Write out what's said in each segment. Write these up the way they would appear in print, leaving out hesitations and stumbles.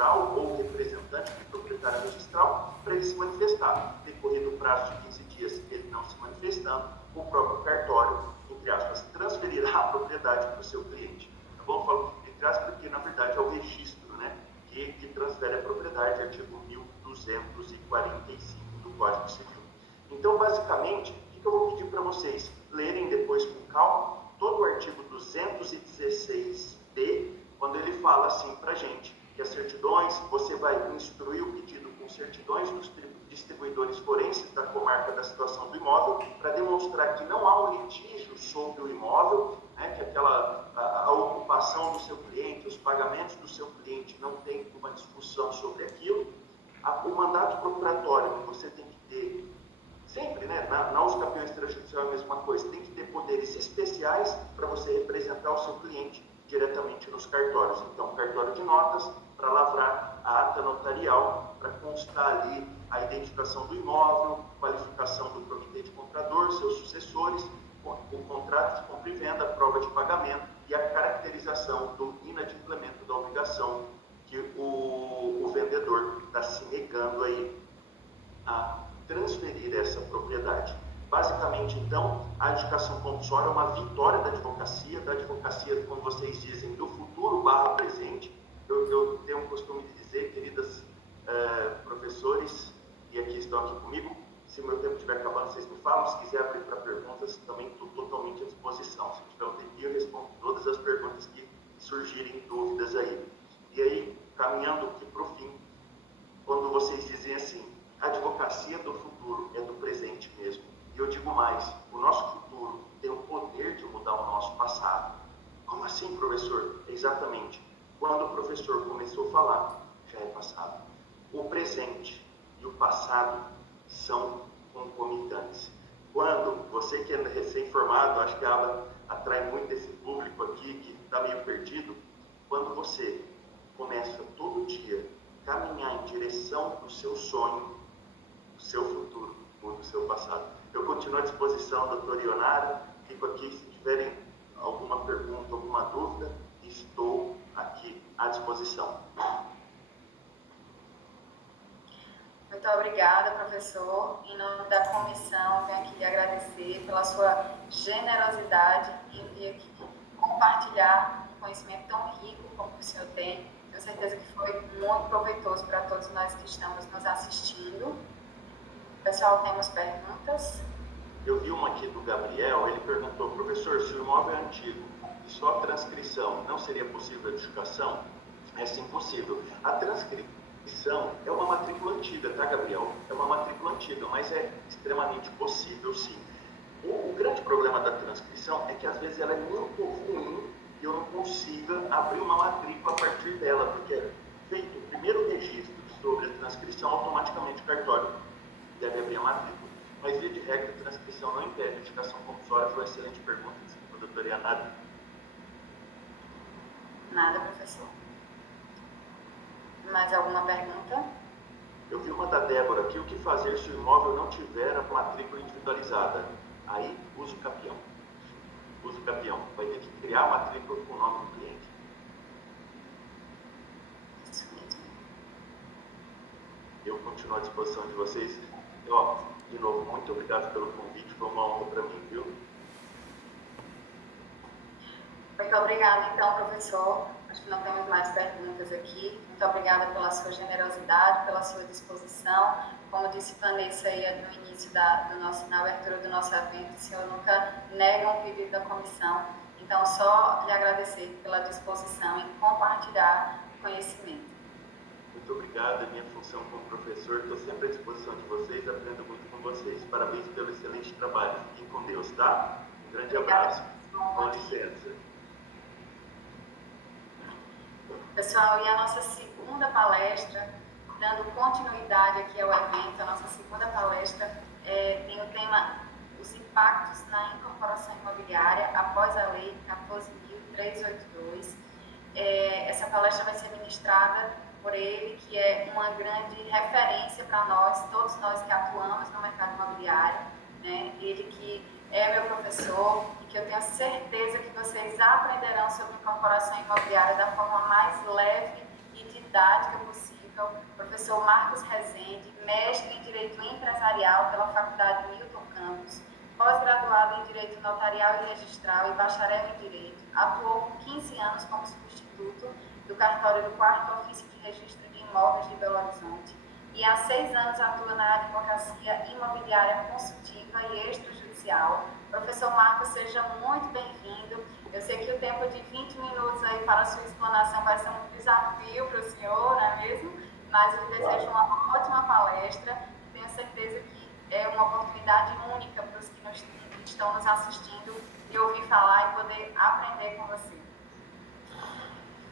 registral ou representante do proprietário registral para ele se manifestar. Decorrido o prazo de 15 dias, ele não se manifestando, o próprio cartório, entre aspas, transferirá a propriedade para o seu cliente. Tá bom? Eu falo entre aspas porque, na verdade, é o registro, né, que transfere a propriedade, artigo 1245 do Código Civil. Então, basicamente, o que eu vou pedir para vocês lerem depois com calma, todo o artigo 216b, quando ele fala assim para a gente, que as certidões, você vai instruir o pedido com certidões dos distribuidores forenses da comarca da situação do imóvel, para demonstrar que não há um litígio sobre o imóvel, né, que a ocupação do seu cliente, os pagamentos do seu cliente não tem uma discussão sobre aquilo. O mandato procuratório que você tem que ter sempre, né, na uso campeão extrajudicial é a mesma coisa, tem que ter poderes especiais para você representar o seu cliente diretamente nos cartórios. Então, cartório de notas para lavrar a ata notarial, para constar ali a identificação do imóvel, qualificação do promitente comprador, seus sucessores, o contrato de compra e venda, a prova de pagamento e a caracterização do inadimplemento da obrigação que o vendedor está se negando aí a transferir essa propriedade. Basicamente, então, a adjudicação compulsória é uma vitória da advocacia, como vocês dizem, do futuro / presente. Eu tenho o costume de dizer, queridas professores, e aqui estão aqui comigo, se meu tempo estiver acabando, vocês me falam. Se quiser abrir para perguntas, também estou totalmente à disposição. Se tiver um tempinho, eu respondo todas as perguntas que surgirem, dúvidas aí. E aí, caminhando aqui para o fim, quando vocês dizem assim, a advocacia do futuro é do presente mesmo. E eu digo mais, o nosso futuro tem o poder de mudar o nosso passado. Como assim, professor? Exatamente. Quando o professor começou a falar, já é passado. O presente e o passado são concomitantes. Quando você que é recém-formado, acho que a aba atrai muito esse público aqui que está meio perdido, quando você começa todo dia a caminhar em direção do seu sonho, o seu futuro muda o seu passado. Eu continuo à disposição, doutor Ionara, fico aqui se tiverem alguma pergunta, alguma dúvida, estou aqui à disposição. Muito obrigada, professor. Em nome da comissão, venho aqui lhe agradecer pela sua generosidade em vir aqui compartilhar um conhecimento tão rico como o senhor tem. Tenho certeza que foi muito proveitoso para todos nós que estamos nos assistindo. Pessoal, temos perguntas? Eu vi uma aqui do Gabriel, ele perguntou, professor, se o imóvel é antigo e só a transcrição, não seria possível a edificação? É sim possível. A transcrição é uma matrícula antiga, tá, Gabriel? É uma matrícula antiga, mas é extremamente possível, sim. O grande problema da transcrição é que às vezes ela é muito ruim e eu não consiga abrir uma matrícula a partir dela, porque é feito o primeiro registro sobre a transcrição, automaticamente o cartório deve abrir a matrícula. Mas, via de regra, a transcrição não impede a edificação compulsória. Foi uma excelente pergunta, doutora Ionara. Nada, professor. Mais alguma pergunta? Eu vi uma da Débora aqui, o que fazer se o imóvel não tiver a matrícula individualizada? Aí, usa o capião. Usa o capião. Vai ter que criar a matrícula com o nome do cliente. Isso mesmo. Eu continuo à disposição de vocês. De novo, muito obrigado pelo convite, foi uma honra para mim, viu? Muito obrigada, então, professor. Acho que não temos mais perguntas aqui. Muito obrigada pela sua generosidade, pela sua disposição. Como disse Vanessa aí no início na abertura do nosso evento, o senhor nunca nega um pedido da comissão. Então, só lhe agradecer pela disposição em compartilhar o conhecimento. Muito obrigado, é minha função como professor. Estou sempre à disposição de vocês, aprendo muito com vocês. Parabéns pelo excelente trabalho. Fiquem com Deus, tá? Um grande abraço. Com licença. Pessoal, e a nossa segunda palestra, dando continuidade aqui ao evento, a nossa segunda palestra tem o tema Os impactos na incorporação imobiliária após a Lei 14.382. Essa palestra vai ser ministrada por ele, que é uma grande referência para nós, todos nós que atuamos no mercado imobiliário, né? Ele que é meu professor e que eu tenho certeza que vocês aprenderão sobre incorporação imobiliária da forma mais leve e didática didática possível, professor Marcos Rezende, mestre em Direito Empresarial pela Faculdade Milton Campos, pós-graduado em Direito Notarial e Registral e bacharel em Direito. Atuou por 15 anos como substituto do cartório do 4º Ofício de Registro de Imóveis de Belo Horizonte e há 6 anos atua na advocacia imobiliária consultiva e extrajudicial. Professor Marcos, seja muito bem-vindo. Eu sei que o tempo de 20 minutos aí para a sua explanação vai ser um desafio para o senhor, não é mesmo? Mas eu desejo uma ótima palestra. Tenho certeza que é uma oportunidade única para os que estão nos assistindo e ouvir falar e poder aprender com você.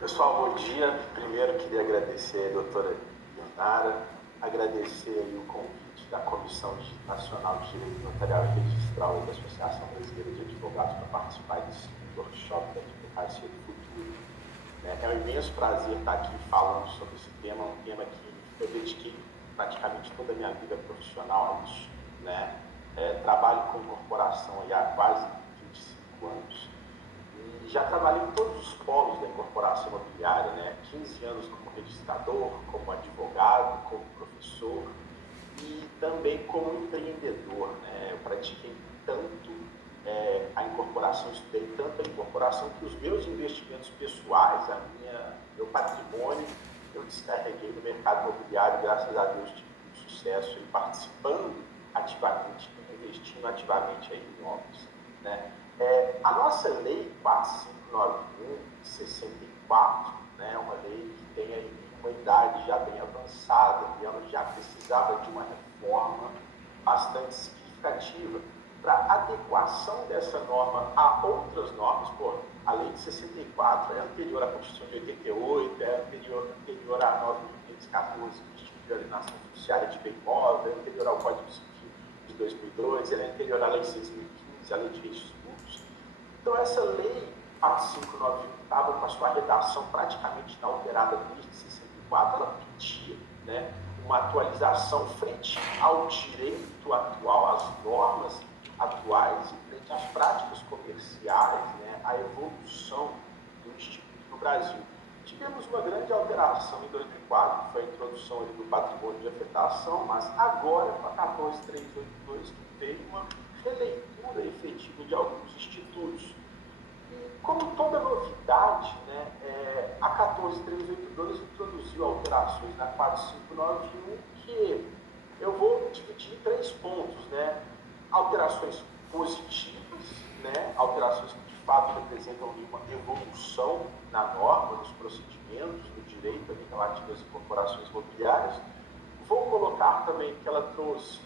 Pessoal, bom dia. Primeiro, queria agradecer a doutora Leonara, agradecer aí o convite da Comissão Nacional de Direito Notarial e Registral e da Associação Brasileira de Advogados para participar desse workshop da Advocacia do Futuro. É um imenso prazer estar aqui falando sobre esse tema, um tema que eu dediquei praticamente toda a minha vida profissional a isso. Trabalho com incorporação aí há quase 25 anos. E já trabalhei em todos os polos da incorporação imobiliária, 15 anos como registrador, como advogado, como professor e também como empreendedor. Eu pratiquei tanto a incorporação, estudei tanto a incorporação que os meus investimentos pessoais, meu patrimônio, eu descarreguei no mercado imobiliário, graças a Deus tive um sucesso e participando ativamente, investindo ativamente aí em imóveis. A nossa lei 4591 de 64, é uma lei que tem aí uma idade já bem avançada e ela já precisava de uma reforma bastante significativa para adequação dessa norma a outras normas. A lei de 64 é anterior à Constituição de 88, é anterior à norma de 1514, que instituiu a alienação fiduciária de bem imóvel, é anterior ao Código Civil de 2002, ela é anterior à lei de 6.015, a lei de registros públicos. Então, essa lei 4591 estava com a sua redação praticamente inalterada desde 64, ela pedia uma atualização frente ao direito atual, às normas atuais e frente às práticas comerciais, a evolução do Instituto no Brasil. Tivemos uma grande alteração em 2004, que foi a introdução ali do patrimônio de afetação, mas agora, com a 14382, que veio uma releitura efetiva de alguns institutos. E, como toda novidade, a 14382 introduziu alterações na 4591, que eu vou dividir em 3 pontos, alterações positivas, alterações que de fato representam uma evolução na norma, nos procedimentos, no direito ali, relativo às incorporações imobiliárias. Vou colocar também que ela trouxe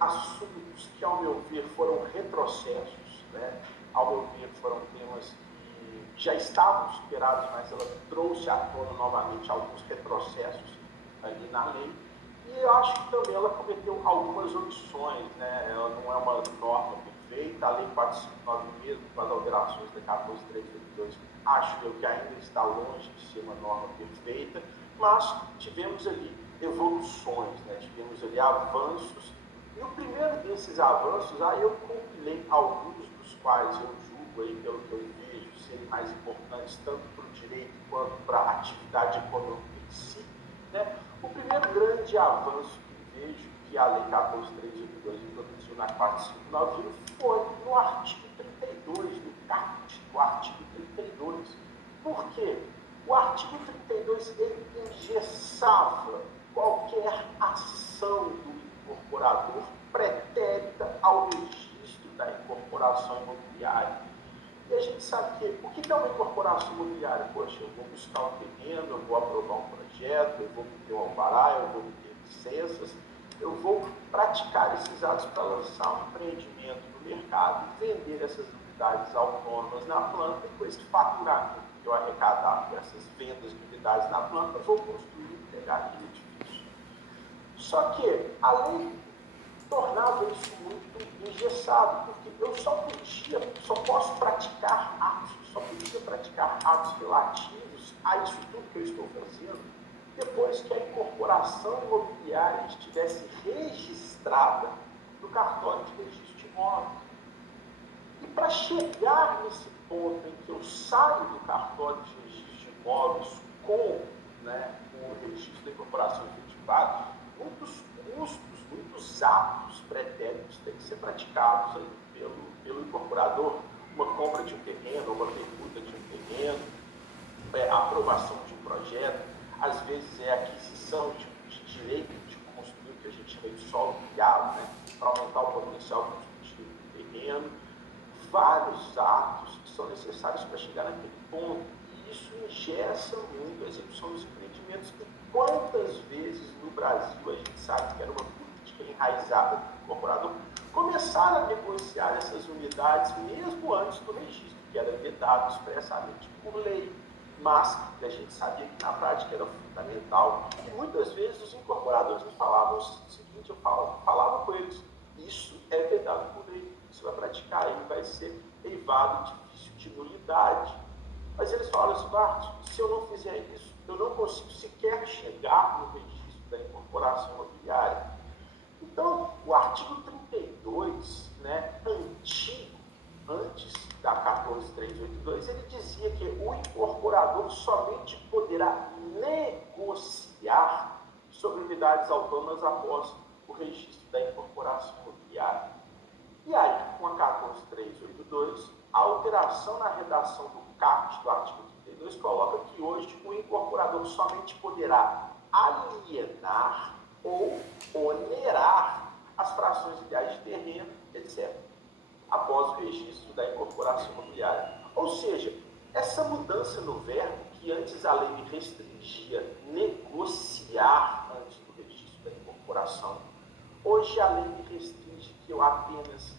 assuntos que, ao meu ver, foram retrocessos, ao meu ver, foram temas que já estavam superados, mas ela trouxe à tona novamente alguns retrocessos ali na lei. E eu acho que também ela cometeu algumas omissões, Ela não é uma norma perfeita, a lei 459 mesmo, com as alterações da 14382, acho eu que ainda está longe de ser uma norma perfeita, mas tivemos ali evoluções, tivemos ali avanços, e o primeiro desses avanços, aí eu compilei alguns dos quais eu julgo, aí, pelo que eu vejo, serem mais importantes tanto para o direito quanto para a atividade econômica em si. O primeiro grande avanço que vejo que a Lei 14382 introduziu na 4591 foi no artigo 32, no caput do artigo 32. Por quê? O artigo 32 ele engessava qualquer ação do incorporador pretérita ao registro da incorporação imobiliária. E a gente sabe que o que é uma incorporação imobiliária? Poxa, eu vou buscar um terreno, eu vou aprovar um projeto, eu vou ter um alvará, eu vou ter licenças, eu vou praticar esses atos para lançar um empreendimento no mercado e vender essas unidades autônomas na planta, e com esse faturamento que eu arrecadar com essas vendas de unidades na planta, eu vou construir e entregar aquele edifício. Só que a lei tornava isso muito engessado, porque eu só posso praticar atos, só podia praticar atos relativos a isso tudo que eu estou fazendo depois que a incorporação imobiliária estivesse registrada no cartório de registro de imóveis. E para chegar nesse ponto em que eu saio do cartório de registro de imóveis com né, com o registro da incorporação efetivada, muitos custos, muitos atos pretéritos têm que ser praticados aí pelo incorporador. Uma compra de um terreno, uma permuta de um terreno, a aprovação de um projeto, às vezes é a aquisição de direito de construir, o que a gente chama de solo viável, né, para aumentar o potencial construtivo do terreno. Vários atos que são necessários para chegar naquele ponto. E isso engessa muito a execução dos empreendimentos. E quantas vezes no Brasil a gente sabe que era uma política enraizada do incorporador, começaram a negociar essas unidades mesmo antes do registro, que era vedado expressamente por lei, mas que a gente sabia que na prática era fundamental. E muitas vezes os incorporadores me falavam o seguinte, eu falava com eles, isso é vedado por lei, você vai praticar, ele vai ser derivado de vício de nulidade. Mas eles falaram assim, Bart, se eu não fizer isso, eu não consigo sequer chegar no registro da incorporação imobiliária. Então, o artigo 32, né, antigo, antes da 14.382, ele dizia que o incorporador somente poderá negociar sobre unidades autônomas após o registro da incorporação imobiliária. E aí, com a 14.382, a alteração na redação do caput do artigo 32 coloca que hoje o incorporador somente poderá alienar ou onerar as frações ideais de terreno, etc., após o registro da incorporação imobiliária. Ou seja, essa mudança no verbo, que antes a lei me restringia negociar antes do registro da incorporação, hoje a lei me restringe que eu apenas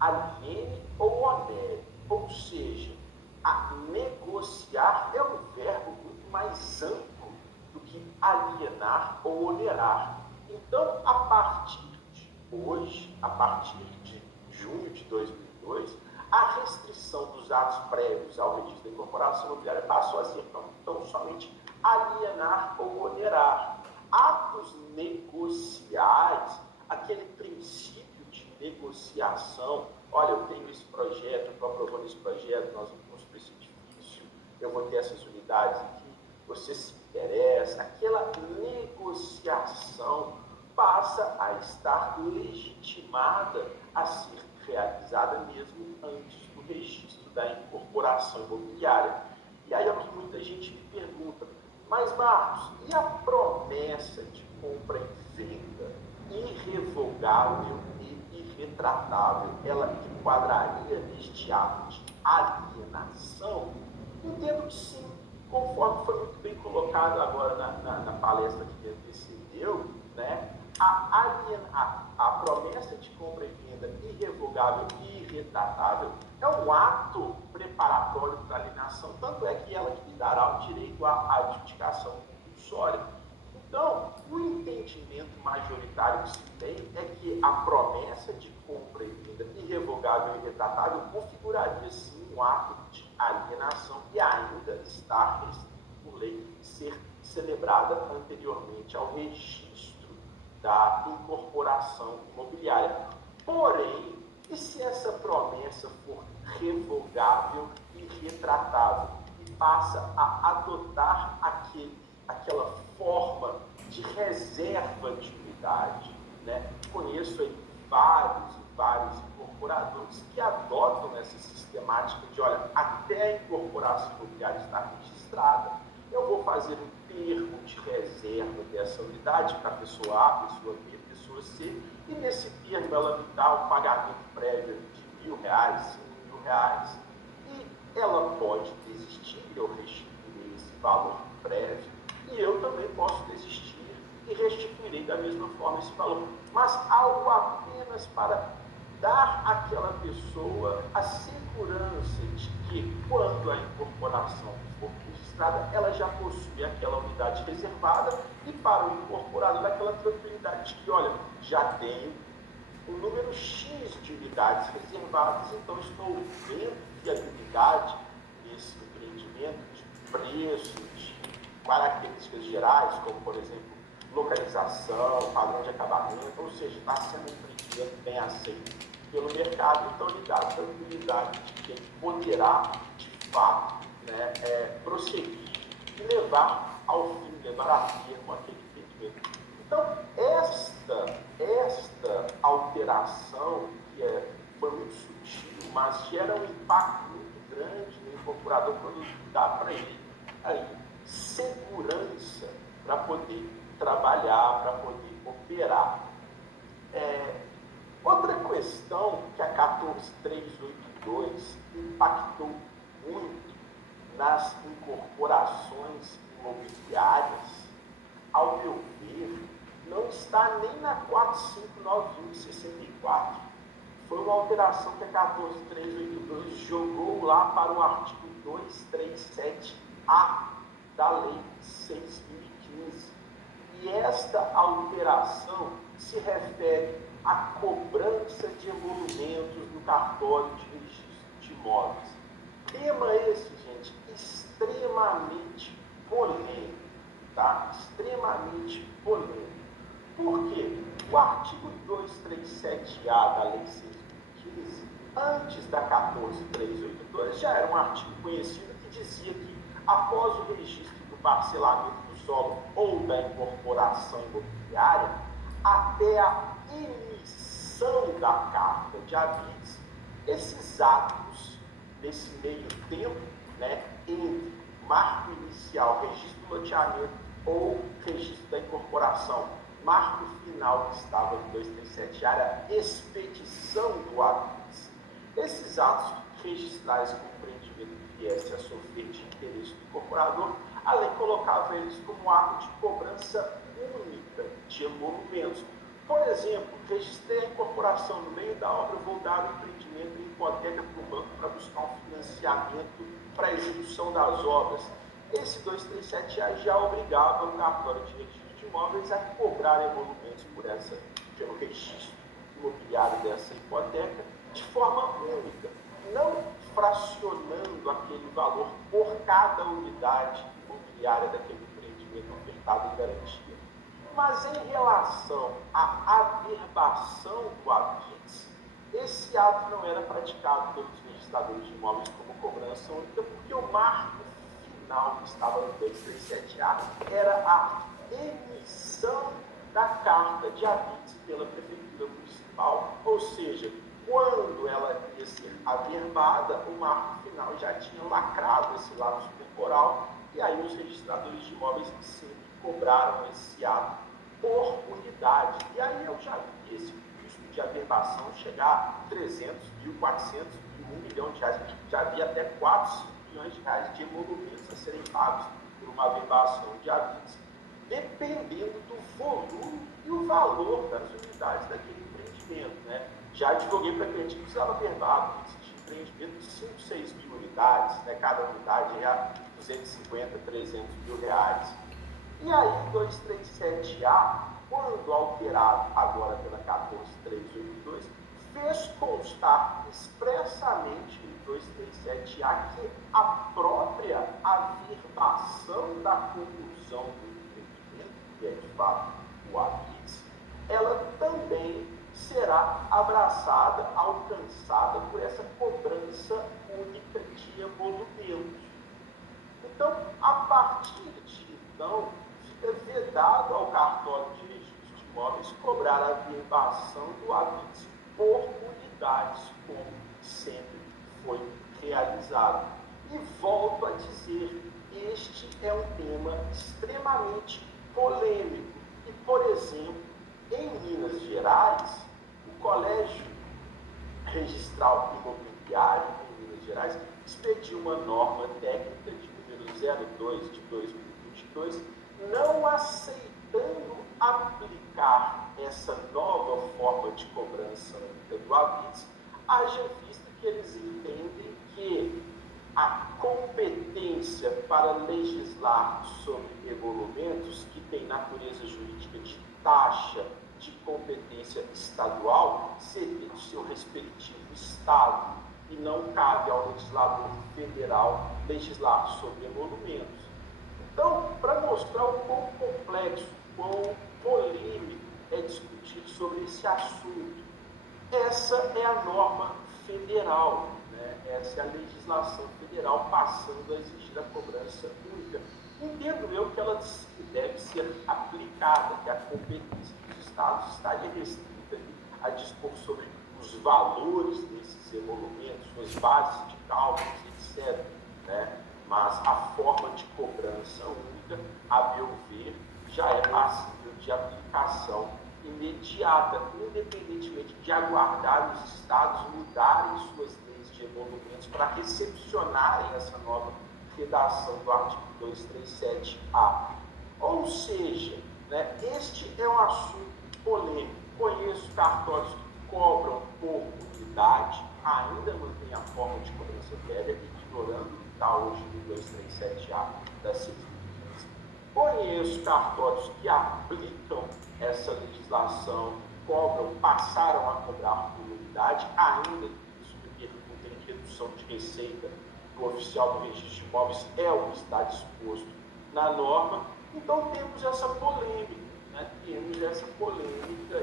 aliene ou onere. Ou seja, a negociar é um verbo muito mais amplo do que alienar ou onerar. Então, a partir de hoje, a partir de junho de 2002, a restrição dos atos prévios ao registro da incorporação imobiliária passou a ser então somente alienar ou onerar. Atos negociais, aquele princípio de negociação, olha, eu tenho esse projeto, eu estou aprovando esse projeto, nós vamos construir esse edifício, eu vou ter essas unidades aqui, você se interessa, aquela negociação passa a estar legitimada a ser realizada mesmo antes do registro da incorporação imobiliária. E aí é o que muita gente me pergunta, mas Marcos, e a promessa de compra e venda irrevogável e irretratável, ela enquadraria neste ato de alienação? Entendo que sim, conforme foi muito bem colocado agora na palestra que me antecedeu, né? A promessa de compra e venda irrevogável e irretratável é um ato preparatório para a alienação, tanto é que ela que lhe dará o direito à adjudicação compulsória. Então, o entendimento majoritário que se tem é que a promessa de compra e venda irrevogável e irretratável configuraria sim um ato de alienação e ainda está restrito por lei ser celebrada anteriormente ao registro da incorporação imobiliária. Porém, e se essa promessa for revogável e retratável e passa a adotar aquela forma de reserva de unidade, né? Conheço aí vários e vários incorporadores que adotam essa sistemática de, olha, até a incorporação imobiliária está registrada, eu vou fazer um termo de reserva dessa unidade para a pessoa A, pessoa B, pessoa C, e nesse termo ela me dá um pagamento prévio de R$1.000, R$5.000, e ela pode desistir, eu restituirei esse valor prévio, e eu também posso desistir e restituirei da mesma forma esse valor, mas algo apenas para dar àquela pessoa a segurança de que quando a incorporação for registrada, ela já possui aquela unidade reservada e para o incorporador aquela tranquilidade de que, olha, já tenho um número X de unidades reservadas, então estou vendo viabilidade desse empreendimento, de preço, de características gerais, como, por exemplo, localização, padrão de acabamento, ou seja, está sendo um empreendimento bem aceito pelo mercado, então lhe dá a tranquilidade de que ele poderá, de fato, né, prosseguir e levar ao fim levar a termo aquele empreendimento. Então, esta alteração, que foi muito sutil, mas gera um impacto muito grande no incorporador quando dá para ele aí segurança para poder trabalhar, para poder operar. Outra questão que a 14382 impactou muito nas incorporações imobiliárias, ao meu ver, não está nem na 4591/64. Foi uma alteração que a 14382 jogou lá para o artigo 237A da Lei 6.015. E esta alteração se refere à cobrança de emolumentos no cartório de registro de imóveis. Tema esse, gente, extremamente polêmico, tá? Extremamente polêmico. Por quê? O artigo 237A da Lei 6.015, antes da 14382, já era um artigo conhecido que dizia que, após o registro do parcelamento do solo ou da incorporação imobiliária, até a emissão da carta de habites, esses atos, nesse meio tempo, né, entre marco inicial, registro do loteamento ou registro da incorporação, marco final que estava no 237, era expedição do habites. Esses atos registrais com empreendimento que viesse a sofrer de interesse do incorporador, a lei colocava eles como ato de cobrança única de emolumentos. Por exemplo, registrei a incorporação no meio da obra, vou dar o empreendimento em hipoteca para o banco para buscar um financiamento para a execução das obras. Esse 237A já obrigava o cartório de registro de imóveis a cobrar emolumentos pelo registro imobiliário dessa hipoteca de forma única, não fracionando aquele valor por cada unidade imobiliária daquele empreendimento ofertado em garantia. Mas em relação à averbação do habites, esse ato não era praticado pelos registradores de imóveis como cobrança única, porque o marco final que estava no 237A era a emissão da carta de habites pela Prefeitura Municipal, ou seja, quando ela ia ser averbada, o marco final já tinha lacrado esse lapso temporal, e aí os registradores de imóveis sempre cobraram esse ato por unidade. E aí eu já vi esse custo de averbação chegar a 300 mil, 400 mil, R$1 milhão. Já vi até 4, 5 milhões de reais de emolumentos a serem pagos por uma averbação de habites, dependendo do volume e o valor das unidades daquele empreendimento, né? Já advoguei para cliente que precisava averbar de empreendimento de 5, 6 mil unidades, né? Cada unidade é 250, 300 mil reais. E aí, 237A, quando alterado agora pela 14382, fez constar expressamente no 237A que a própria averbação da conclusão do empreendimento, que é de fato o habites, ela também será abraçada, alcançada por essa cobrança única de emolumentos. Então, a partir de então, fica vedado ao cartório de registro de imóveis cobrar a averbação do habites por unidades, como sempre foi realizado. E volto a dizer, este é um tema extremamente polêmico. E, por exemplo, em Minas Gerais, o Colégio Registral Imobiliário em Minas Gerais expediu uma norma técnica de número 02 de 2022, não aceitando aplicar essa nova forma de cobrança única do habites, haja visto que eles entendem que a competência para legislar sobre emolumentos, que tem natureza jurídica de taxa de competência estadual, seria do seu respectivo estado, e não cabe ao legislador federal legislar sobre emolumentos. Então, para mostrar o quão complexo, quão polêmico é discutir sobre esse assunto, essa é a norma federal, né? Essa é a legislação federal passando a exigir a cobrança única. entendo eu que ela deve ser aplicada, que a competência dos estados estaria restrita a dispor sobre os valores desses emolumentos, suas bases de cálculos, etc. Né? Mas a forma de cobrança única, a meu ver, já é passível de aplicação imediata, independentemente de aguardar os estados mudarem suas leis de emolumentos para recepcionarem essa nova redação do artigo 237-A. Ou seja, né, este é um assunto polêmico. Conheço cartórios que cobram por unidade, ainda mantém a forma de cobrança velha, ignorando o que está hoje no 237-A da 6.15. Conheço cartórios que aplicam essa legislação, passaram a cobrar por unidade, ainda que isso repercuta em redução de receita do oficial do registro de imóveis, é o que está disposto na norma. Então temos essa polêmica, né? Temos essa polêmica